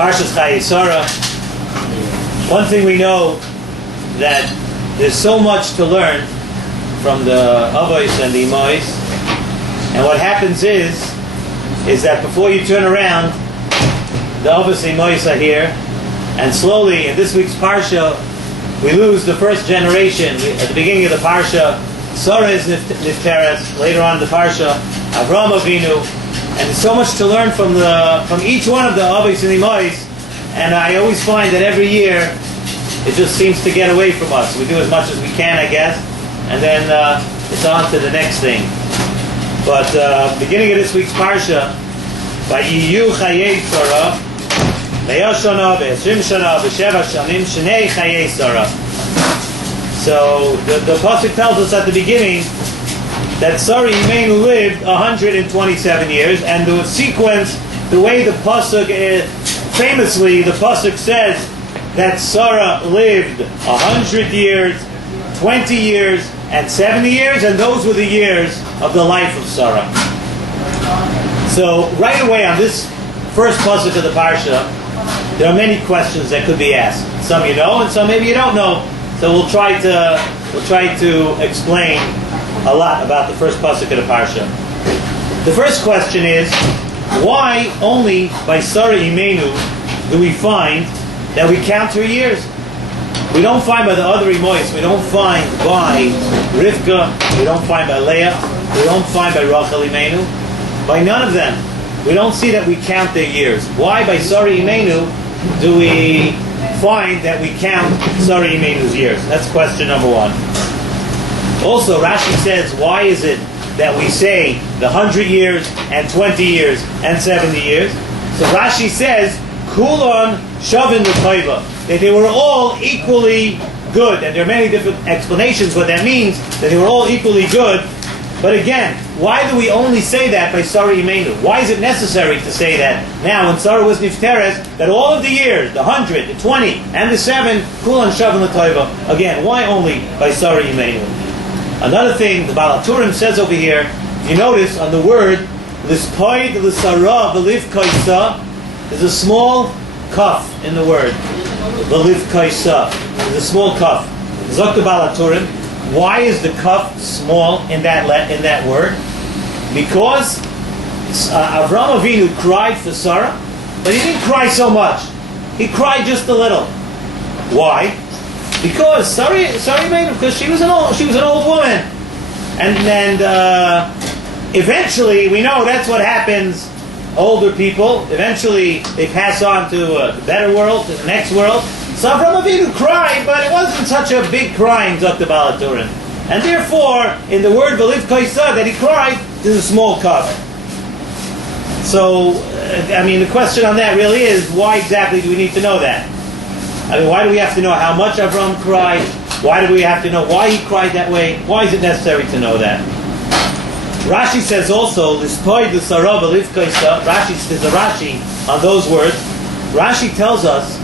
Parshas Chaya Sarah. One thing we know, that there's so much to learn from the Avos and the Imais, and what happens is that before you turn around, the Avos and Imais are here, and slowly in this week's Parsha we lose the first generation. At the beginning of the Parsha, Sarah is Nifteres. Later on in the Parsha, Avraham Avinu, and there's so much to learn from each one of the Avos and Imais. And I always find that every year it just seems to get away from us. We do as much as we can, I guess, and then it's on to the next thing. But beginning of this week's Parsha, Vayiyu Chayei Sarah, Ve'yoshana, Ve'eshrim Shana, Ve'sheva Shanim, Shnei Chayei Sarah. So the pasuk tells us at the beginning that Sarah Imenu lived 127 years, and the sequence, the way the pasuk is, famously the pasuk says that Sarah lived 100 years, 20 years, and 70 years, and those were the years of the life of Sarah. So right away on this first pasuk of the parsha, there are many questions that could be asked. Some you know, and some maybe you don't know. So we'll try to explain a lot about the first pasuk of the parsha. The first question is, why only by Sarah Imenu do we find that we count her years? We don't find by the other Imois, we don't find by Rivka, we don't find by Leah, we don't find by Rachel Imenu. By none of them. We don't see that we count their years. Why by Sarah Imenu do we find that we count Sarah Imenu's years? That's question number one. Also, Rashi says, why is it that we say the 100 years and 20 years and 70 years? So Rashi says, Kulon Shavin L'Toiva, that they were all equally good. And there are many different explanations what that means, that they were all equally good. But again, why do we only say that by Sarah Imenu? Why is it necessary to say that now when Sarah was Nifteres, that all of the years, the 100, the 20, and the 7, Kulon Shavin L'Toiva? Again, why only by Sarah Imenu? Another thing the Baal HaTurim says over here, if you notice on the word Lispoid L'Sara V'Liv Kaisa, there's a small kaf in the word V'Liv Kaisa. There's a small kaf. Zok the Baal HaTurim, why is the kaf small in that word? Because Avraham Avinu cried for Sarah, but he didn't cry so much. He cried just a little. Why? Because Sarah made him, because she was an old woman, and eventually we know that's what happens. Older people eventually they pass on to the better world, to the next world. So Avraham Avinu cried, but it wasn't such a big crying, Dr. Baal HaTurim. And therefore, in the word V'Liv Kaisa that he cried, there's a small cup. So, the question on that really is, why exactly do we need to know that? Why do we have to know how much Avraham cried? Why do we have to know why he cried that way? Why is it necessary to know that? Rashi says also, Lispoid L'Sara V'Liv Kaisa. There's a Rashi on those words. Rashi tells us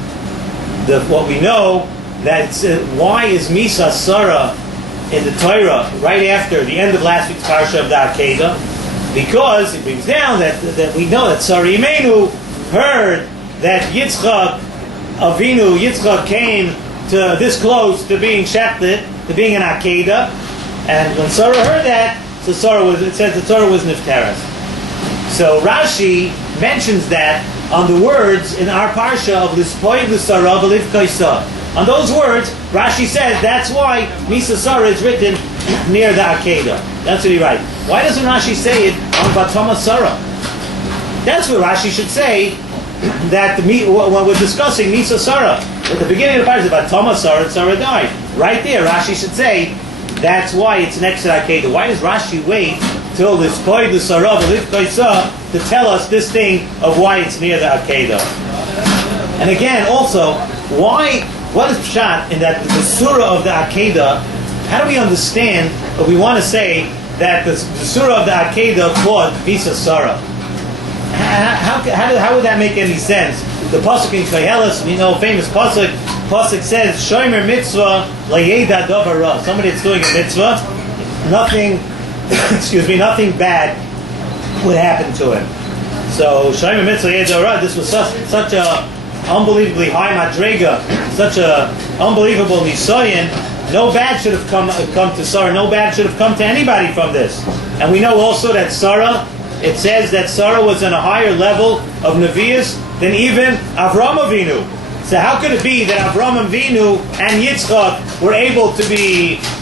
what we know, that why is Misa Sarah in the Torah right after the end of last week's parsha of the Akedah? Because it brings down that we know that Sarah Imenu heard that Yitzchak came to this close to being shechted, to being an Akedah, and when Sarah heard that, so it says that Sarah was Nifteres. So Rashi mentions that on the words in our parsha of Lispoid L'Sara V'Liv Kaisa. On those words, Rashi says that's why Misa Sarah is written near the Akedah. That's what he writes. Why doesn't Rashi say it on Batama Sarah? That's what Rashi should say, that when we're discussing Misa Sarah. At the beginning of the parsha, Batama Sarah, and Sarah died. Right there, Rashi should say that's why it's next to the Akedah. Why does Rashi wait till this Poid L'Sara V'Liv Kaisa to tell us this thing of why it's near the Akedah? And again, also, what is Pshat in that the Surah of the Akedah? How do we understand, or we want to say that the Surah of the Akedah called Misa Sarah? How would that make any sense? The pasuk in Koheles, we know, famous pasuk says, Shomer mitzvah layeda davara. Somebody that's doing a mitzvah, nothing bad would happen to him. So Shomer mitzvah layeda davara. This was such a unbelievably high madrega, such a unbelievable nisayin, no bad should have come to Sarah. No bad should have come to anybody from this. And we know also that Sarah, it says that Sarah was on a higher level of Nevi'us than even Avram Avinu. So how could it be that Avram Avinu and Yitzchak were able to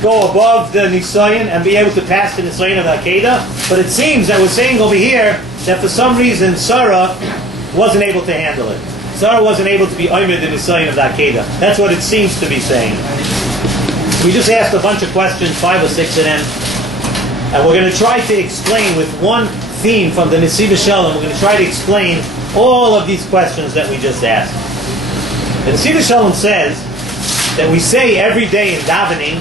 go above the Nisayan and be able to pass the Nisayan of Akedah? But it seems that we're saying over here that for some reason Sarah wasn't able to handle it. Sarah wasn't able to be Omer the Nisayan of Akedah. That's what it seems to be saying. We just asked a bunch of questions, 5 or 6 of them, and we're going to try to explain with one theme from the Nesiva Shalom. We're going to try to explain all of these questions that we just asked. The Nesiva Shalom says that we say every day in davening,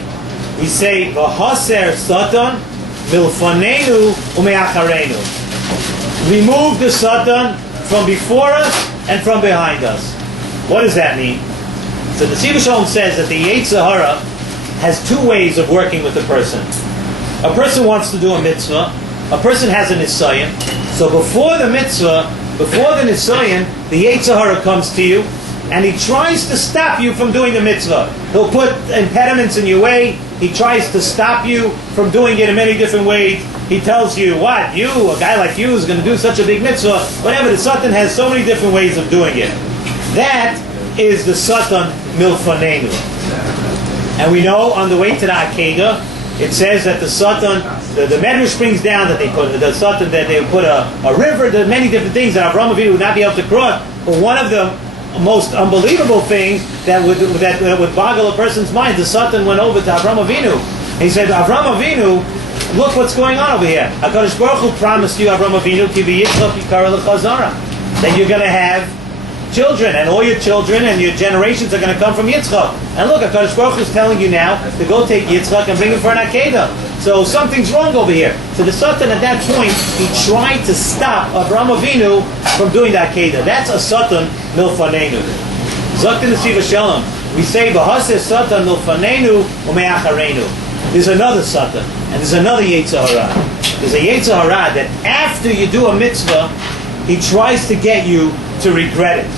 we say V'haser Satan milfanenu umeacharenu. Remove the Satan from before us and from behind us. What does that mean? So the Nesiva Shalom says that the Yetzer Hara has 2 ways of working with a person. A person wants to do a mitzvah. A person has a nisayon. So before the mitzvah, before the nisayon, the Yetzer Hara comes to you, and he tries to stop you from doing the mitzvah. He'll put impediments in your way. He tries to stop you from doing it in many different ways. He tells you, what? You, a guy like you, is going to do such a big mitzvah. Whatever, the Satan has so many different ways of doing it. That is the Satan milfanenu. And we know on the way to the Akedah, it says that the Satan, the Medrash brings down that they put the Satan, that they put a river, there are many different things that Avraham Avinu would not be able to cross. But one of the most unbelievable things that would boggle a person's mind, the Satan went over to Avraham Avinu. He said, Avraham Avinu, look what's going on over here. HaKadosh Baruch Hu promised you, Avraham Avinu, Ki v'yitzchak yikara l'chazara, that you're going to have children, and all your children and your generations are going to come from Yitzchak. And look, HaKadosh Baruch Hu is telling you now to go take Yitzchak and bring him for an Akedah. So something's wrong over here. So the Satan at that point, he tried to stop Avraham Avinu from doing the Akedah. That's a Satan milfanenu. Zakta Nesiva Shalom. We say, V'haser Satan milfanenu umeacharenu. There's another Satan, and there's another Yetzer Hara. There's a Yetzer Hara that after you do a mitzvah, he tries to get you to regret it.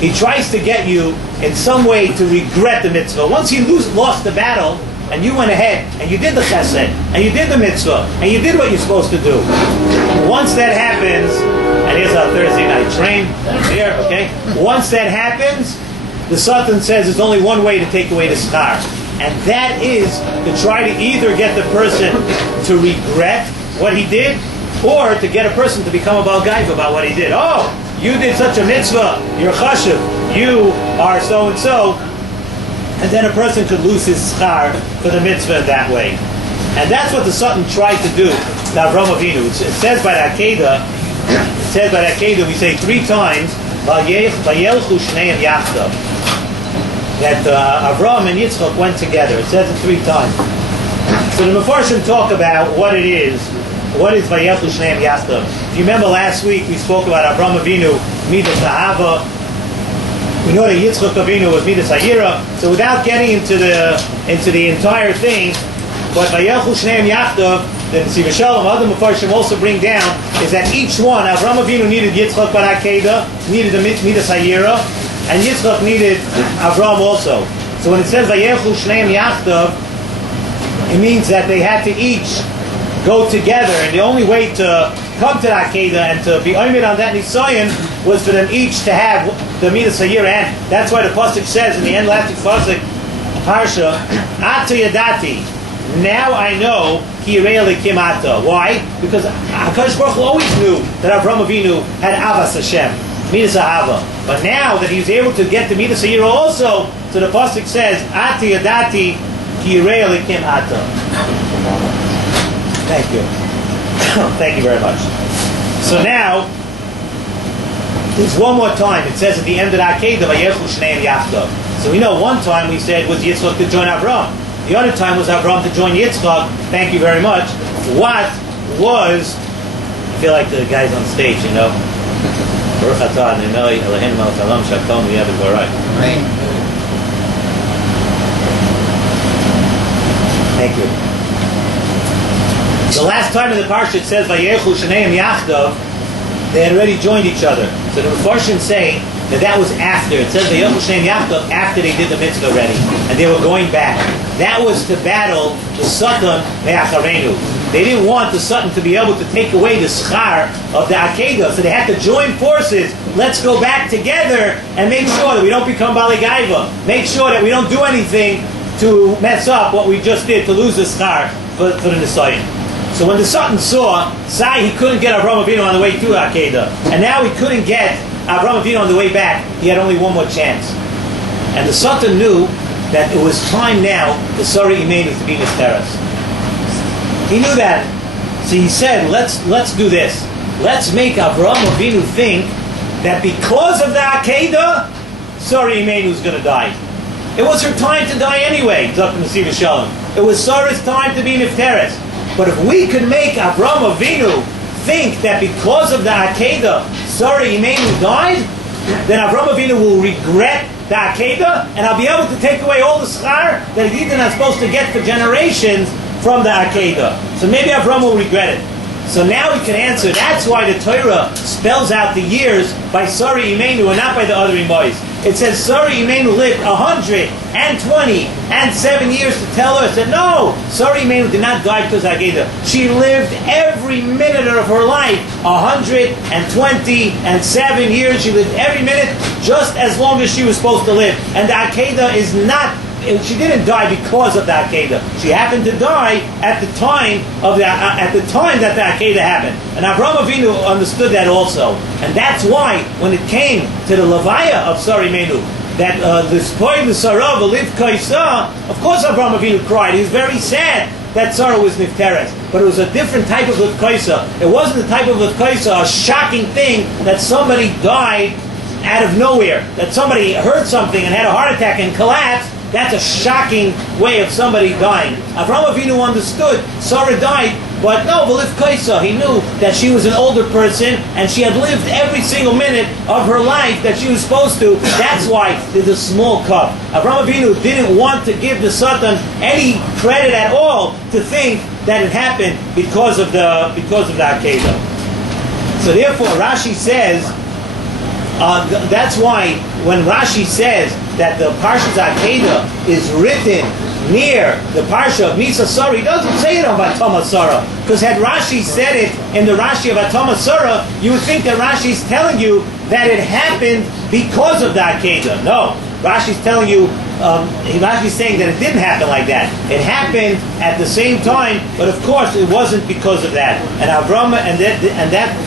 He tries to get you in some way to regret the mitzvah. Once you lost the battle, and you went ahead, and you did the chesed, and you did the mitzvah, and you did what you're supposed to do. Once that happens, and here's our Thursday night train, here, okay? Once that happens, the Satan says there's only one way to take away the schar. And that is to try to either get the person to regret what he did, or to get a person to become a Baal Gaiva about what he did. Oh, you did such a mitzvah, you're chashuv, you are so-and-so, and then a person could lose his schar for the mitzvah that way. And that's what the Satan tried to do to Avraham Avinu. It says by the Akedah, we say 3 times, Vayelchu shneim yachdav, that Avram and Yitzchak went together. It says it 3 times. So the Mefarshim talk about what it is. What is Vayelchu shneim yachdav? If you remember last week, we spoke about Avraham Avinu, Midas Ahava. We know that Yitzchak Avinu was Midas Hayira. So without getting into the entire thing, but Vayelchu shneim yachdav, the Nesiva Shalom, other Mefarshim also bring down, is that each one, Avraham Avinu needed Yitzchak Bar Akedah, needed the Midas Hayira, and Yitzchak needed Avram also. So when it says Vayelchu shneim yachdav, it means that they had to each go together, and the only way to come to the Akedah and to be oimid on that Nisayon was for them each to have the Midas Hayira. And that's why the pasuk says in the end last pasuk, Parsha, Ata Yadati, now I know Ki Yirei Elikim Ata. Why? Because HaKadosh Baruch Hu always knew that Avraham Avinu had Avas Hashem, Midas Ahava. But now that he was able to get the Midas Hayira also, so the pasuk says, Ata Yadati Ki Yirei Elikim Ata. Thank you. Thank you very much. So now, there's one more time. It says at the end of the Akedah, Vayelchu shneim yachdav. So we know one time we said was Yitzchak to join Avram. The other time was Avram to join Yitzchak. Thank you very much. What was, I feel like the guys on stage, you know. Baruch atah Adonai Eloheinu melech haolam she'akol nהיה b'dvarai. Thank you. The last time in the parsha it says Vayelchu shneim yachdav, they had already joined each other. So the Mefarshim say that was after. It says the Yom Shem Yaakov after they did the mitzvah already, and they were going back. That was to battle the Satan me'acharenu. They didn't want the Satan to be able to take away the schar of the Akedah, so they had to join forces. Let's go back together and make sure that we don't become Bali Gaiva. Make sure that we don't do anything to mess up what we just did, to lose the schar for the Nisayim. So when the Satan saw, he couldn't get Avraham Avinu on the way to Akedah, and now he couldn't get Avraham Avinu on the way back, he had only one more chance. And the Satan knew that it was time now for Sarah Imenu to be Nifteres. He knew that. So he said, let's do this. Let's make Avraham Avinu think that because of the Akedah, Sarah Imenu is going to die. It was her time to die anyway, Dr. Nasiv Shalom. It was Sarah's time to be Nifteres. But if we could make Avraham Avinu think that because of the Akedah, Sarah Imenu died, then Avraham Avinu will regret the Akedah, and I'll be able to take away all the schar that he didn't supposed to get for generations from the Akedah. So maybe Avraham will regret it. So now we can answer. That's why the Torah spells out the years by Sarah Imenu and not by the other Imois. It says Sarah Imenu lived 127 years to tell us that no, Sarah Imenu did not die because of Akedah. She lived every minute of her life, 127 years. She lived every minute just as long as she was supposed to live. And the Akedah is not. She didn't die because of the Akedah. She happened to die at the time of at the time that the Akedah happened. And Avraham Avinu understood that also. And that's why when it came to the Levaya of Sarah Imenu, that the spoil the Sarah lived Kaisa, of course Avraham Avinu cried. He was very sad that Sarah was Nifteres. But it was a different type of Livkaisa. It wasn't the type of Livkaisa, a shocking thing that somebody died out of nowhere, that somebody heard something and had a heart attack and collapsed. That's a shocking way of somebody dying. Avraham Avinu understood Sarah died, but no, V'liv Kaisa, he knew that she was an older person and she had lived every single minute of her life that she was supposed to. That's why there's a small cup. Avraham Avinu didn't want to give the Satan any credit at all to think that it happened because of the Akedah. So therefore, Rashi says. That's why when Rashi says that the Parshas Akedah is written near the Parsha of Misa Sarah, he doesn't say it on Vatama Sarah. Because had Rashi said it in the Rashi of Vatama Sarah, you would think that Rashi's telling you that it happened because of the Akedah. No. Rashi's telling you, Rashi's saying that it didn't happen like that. It happened at the same time, but of course it wasn't because of that. And Avram,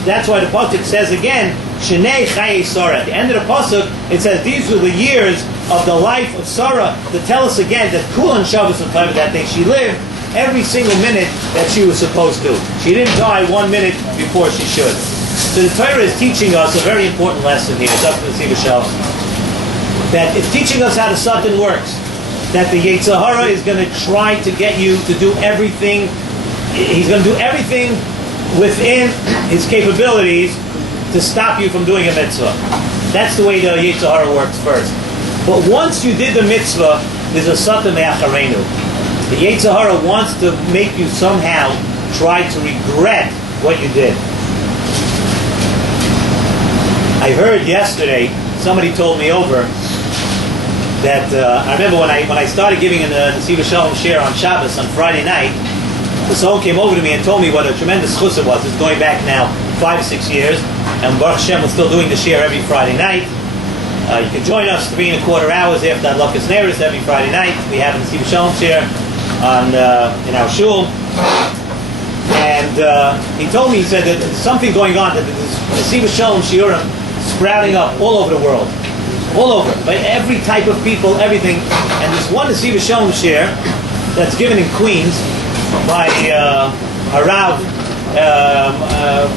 that's why the pasuk says again, Shnei Chaye Sarah. At the end of the pasuk, it says these were the years of the life of Sarah to tell us again that Kulan Shabbos of time that day she lived every single minute that she was supposed to. She didn't die 1 minute before she should. So the Torah is teaching us a very important lesson here. It's up to the Siva Shalom. That it's teaching us how the Satan works. That the Yetzer Hara is going to try to get you to do everything. He's going to do everything within his capabilities to stop you from doing a mitzvah. That's the way the Yetzer Hara works first. But once you did the mitzvah, there's a Satan me'acharenu. The Yetzer Hara wants to make you somehow try to regret what you did. I heard yesterday, somebody told me over, that I remember when I started giving the Nesiva Shalom share on Shabbos on Friday night, someone came over to me and told me what a tremendous chus it was. It's going back now 5-6 years, and Baruch Hashem was still doing the share every Friday night. You can join us 3.25 hours after Adlakas Neris every Friday night. We have a Nesiva Shalom share in our shul. And he told me, he said that there's something going on, that there's Nesiva Shalom shiurim sprouting up all over the world. All over, by every type of people, everything. And there's one Nesiva Shalom share that's given in Queens by Harav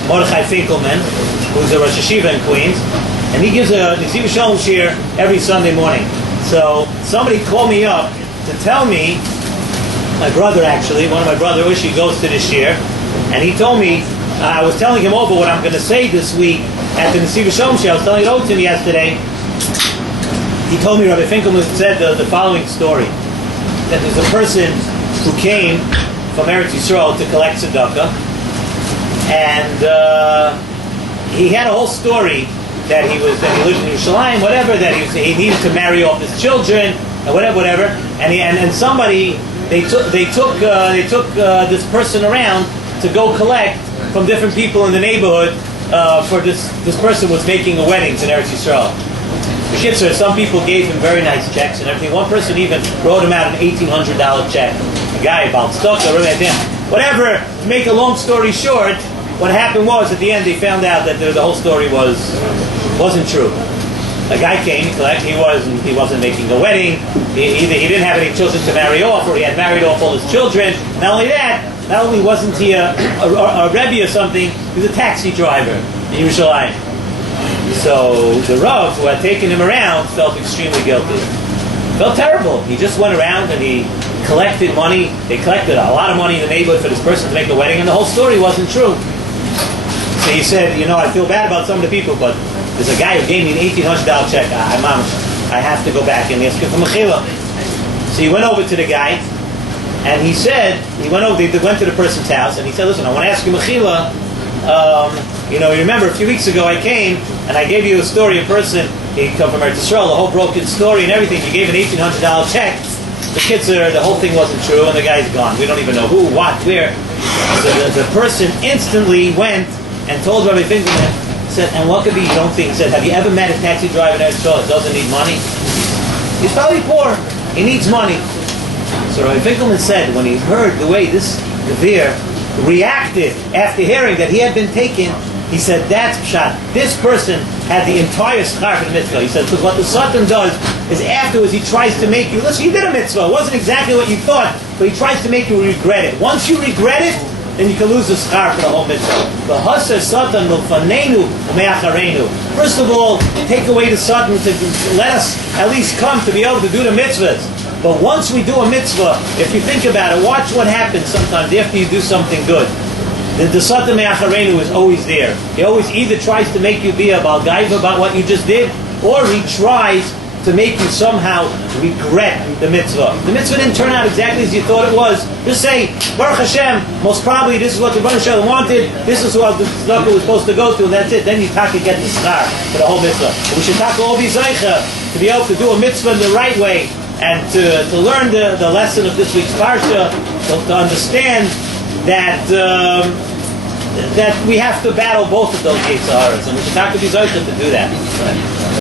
Mordechai Finkelman, who's a Rosh Hashiva in Queens, and he gives a Nesiva Shalom share every Sunday morning. So somebody called me up to tell me, my brother actually, one of my brothers, he goes to this share, and he told me, I was telling him over what I'm going to say this week at the Nesiva Shalom share. I was telling it over to him yesterday. He told me, Rabbi Finkelman said the following story, that there's a person who came from Eretz Yisrael to collect tzedakah, and he had a whole story that he lived in Yerushalayim, whatever, that he needed to marry off his children, and whatever. And somebody they took this person around to go collect from different people in the neighborhood for this person was making a weddings in Eretz Yisrael. The Kitzur, some people gave him very nice checks and everything. One person even wrote him out an $1,800 check. A guy about stock, whatever. To make a long story short, what happened was at the end they found out that the whole story wasn't true. A guy came, he wasn't making a wedding. He didn't have any children to marry off, or he had married off all his children. Not only that, not only wasn't he a Rebbe or something, he was a taxi driver in Yerushalayim. So the Rav, who had taken him around, felt extremely guilty. Felt terrible. He just went around and he collected money. They collected a lot of money in the neighborhood for this person to make the wedding, and the whole story wasn't true. So he said, I feel bad about some of the people, but there's a guy who gave me an $1,800 check. I have to go back and ask him for mechila. So he went over to the guy, and he said, they went to the person's house, and he said, listen, I want to ask you mechila. You remember a few weeks ago I came, and I gave you a story, a person, he come from Eretz Yisrael, the whole broken story and everything. You gave an $1,800 check. The Kitzur, the whole thing wasn't true, and the guy's gone. We don't even know who, what, where. So the person instantly went and told Rabbi Finkelman, said, and what could be, you don't think, he said, have you ever met a taxi driver in Eretz Yisrael that doesn't need money? He's probably poor. He needs money. So Rabbi Finkelman said, when he heard the way this Gevir reacted after hearing that he had been taken, he said, that's pshat. This person had the entire schar for the mitzvah. He said, because what the Satan does is afterwards he tries to make you, listen, you did a mitzvah. It wasn't exactly what you thought, but he tries to make you regret it. Once you regret it, then you can lose the schar for the whole mitzvah. The haser Satan milfanenu umeacharenu. First of all, take away the Satan to let us at least come to be able to do the mitzvahs. But once we do a mitzvah, if you think about it, watch what happens sometimes after you do something good. The Satan me'acharenu is always there. He always either tries to make you be a balgaiva about what you just did, or he tries to make you somehow regret the mitzvah. The mitzvah didn't turn out exactly as you thought it was. Just say, Baruch Hashem, most probably this is what the Baruch Hashem wanted, this is what the tzedakah was supposed to go to, and that's it. Then you have to get the schar for the whole mitzvah. But we should talk all these zeicha to be able to do a mitzvah in the right way, and to learn the lesson of this week's parsha, to understand that that we have to battle both of those Yetzer Haras, and we should talk to these zeicha to do that.